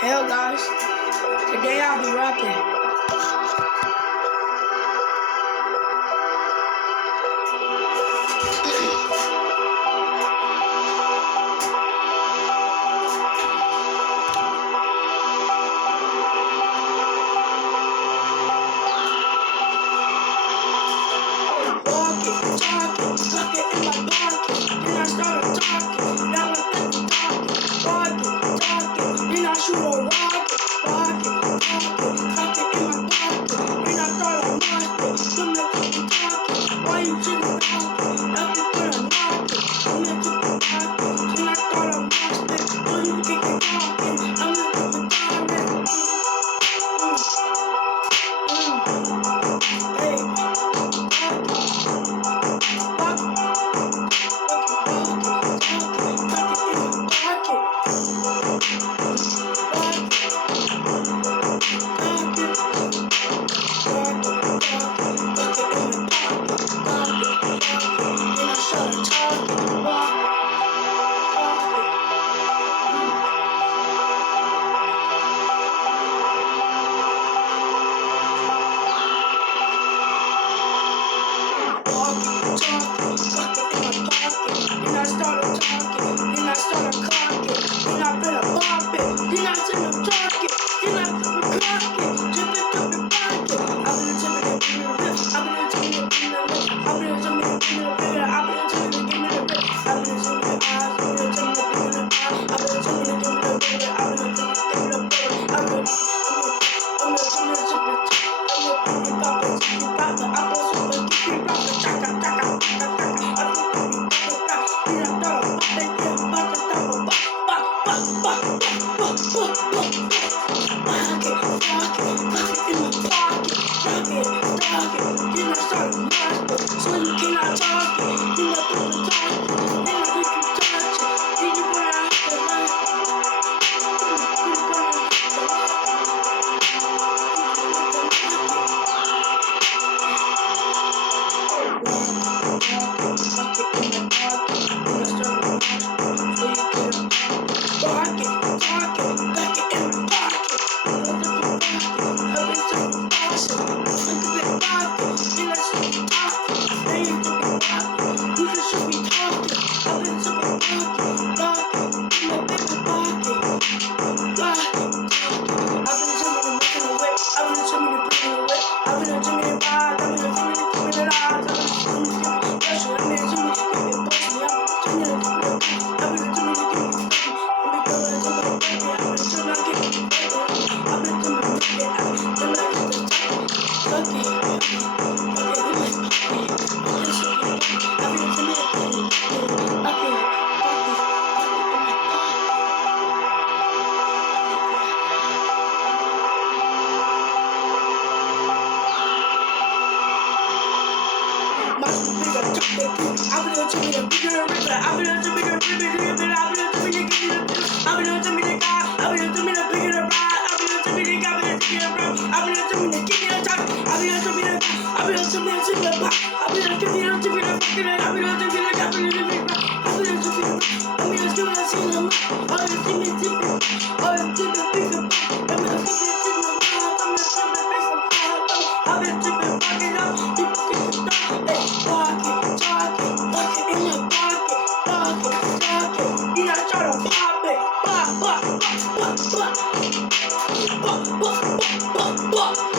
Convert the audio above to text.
Hell guys, today I'll be rapping. Talking in my pocket, then I started talking. Now I think I'm talking, then I shoot a rocket, talking in my pocket, then I started talking. Don't make me talking, why you sitting talking? Nothing but a knocking, don't make me talking. Then I started talking, so you can keep talking. I'm not talking. Then I started talking, then I started clocking, then I better pop it, then I said I'm talking, then I put the clocking, dripping, dripping, pocket. I've been dripping in the rip, I've been dripping in the rip, I've been dripping in the rip, I've been dripping in the rip, I've been dripping in the eyes, I've been dripping in the eyes, I've been dripping in the rip, I've been dripping in the rip, I've been so you cannot talk it, you know people talking, then I make you touch it, then you gonna have to learn. Pop, pop, pop, pop, pop, pop, pop, pop, pop, pop.